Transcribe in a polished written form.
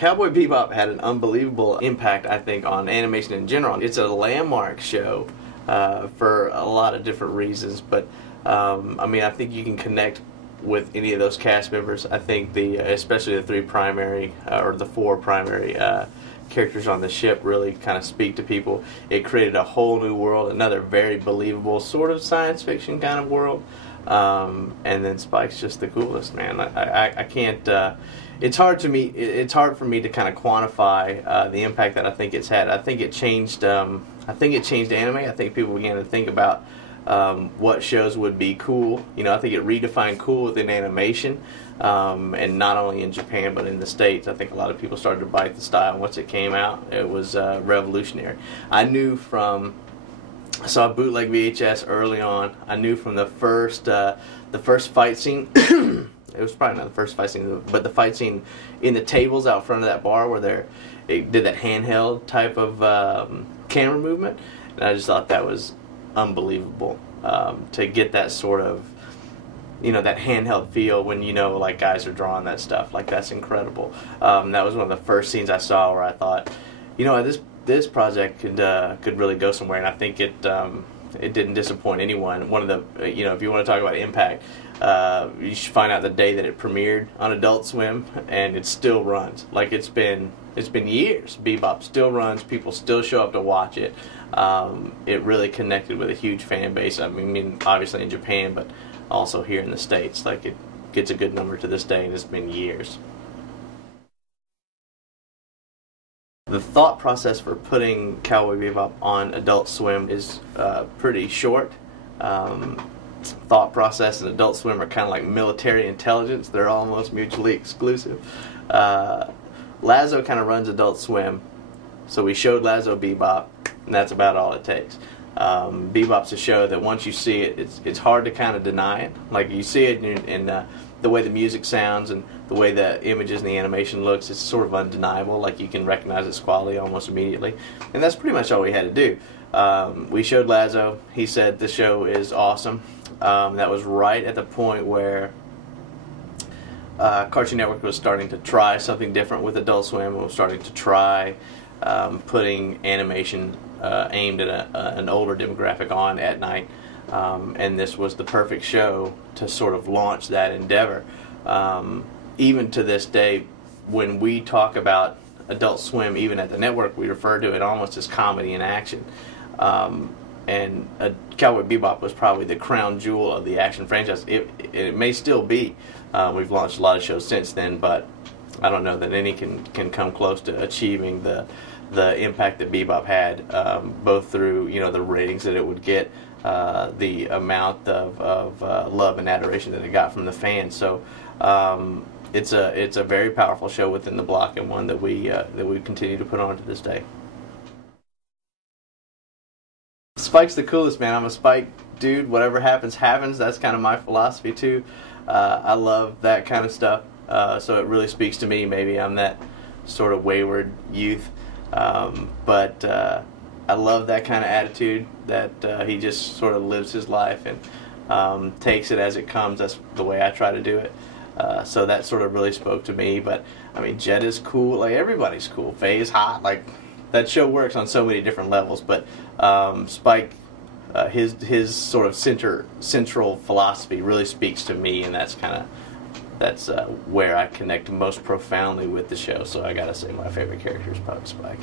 Cowboy Bebop had an unbelievable impact, I think, on animation in general. It's a landmark show for a lot of different reasons, but I mean, I think you can connect with any of those cast members. I think especially the three primary or the four primary characters on the ship really kind of speak to people. It created a whole new world, another very believable sort of science fiction kind of world. And then Spike's just the coolest, man. I can't. It's hard for me to kind of quantify the impact that I think it's had. I think it changed. I think it changed anime. I think people began to think about what shows would be cool. You know, I think it redefined cool within animation, and not only in Japan but in the States. I think a lot of people started to bite the style once it came out. It was revolutionary. I saw a bootleg VHS early on. I knew from the first fight scene. It was probably not the first fight scene, but the fight scene in the tables out front of that bar where it did that handheld type of camera movement, and I just thought that was unbelievable to get that sort of, you know, that handheld feel when, you know, like guys are drawing that stuff. Like, that's incredible. That was one of the first scenes I saw where I thought, you know, this project could really go somewhere, and I think it didn't disappoint anyone. One of the, you know, if you want to talk about impact, you should find out the day that it premiered on Adult Swim, and it still runs. Like, it's been years. Bebop still runs. People still show up to watch it. It really connected with a huge fan base. I mean, obviously in Japan, but also here in the States. Like, it gets a good number to this day, and it's been years. The thought process for putting Cowboy Bebop on Adult Swim is pretty short. Thought process and Adult Swim are kind of like military intelligence. They're almost mutually exclusive. Lazo kind of runs Adult Swim, so we showed Lazo Bebop, and that's about all it takes. Bebop's a show that once you see it, it's hard to kind of deny it. Like, you see it in the way the music sounds and the way the images and the animation looks, it's sort of undeniable. Like, you can recognize its quality almost immediately. And that's pretty much all we had to do. We showed Lazo. He said the show is awesome. That was right at the point where Cartoon Network was starting to try something different with Adult Swim. It was starting to try putting animation aimed at an older demographic on at night. And this was the perfect show to sort of launch that endeavor. Even to this day, when we talk about Adult Swim, even at the network, we refer to it almost as comedy in action. And Cowboy Bebop was probably the crown jewel of the action franchise. It may still be. We've launched a lot of shows since then, but I don't know that any can come close to achieving the impact that Bebop had, both through, you know, the ratings that it would get, the amount of love and adoration that it got from the fans. So it's a very powerful show within the block, and one that we continue to put on to this day. Spike's the coolest, man. I'm a Spike dude. Whatever happens, happens. That's kind of my philosophy too. I love that kind of stuff. So it really speaks to me. Maybe I'm that sort of wayward youth. But I love that kind of attitude that he just sort of lives his life and takes it as it comes. That's the way I try to do it. So that sort of really spoke to me. But I mean, Jet is cool. Like, everybody's cool. Faye is hot. Like, that show works on so many different levels. But Spike, his sort of central philosophy really speaks to me, and that's where I connect most profoundly with the show. So I gotta say my favorite character is probably Spike.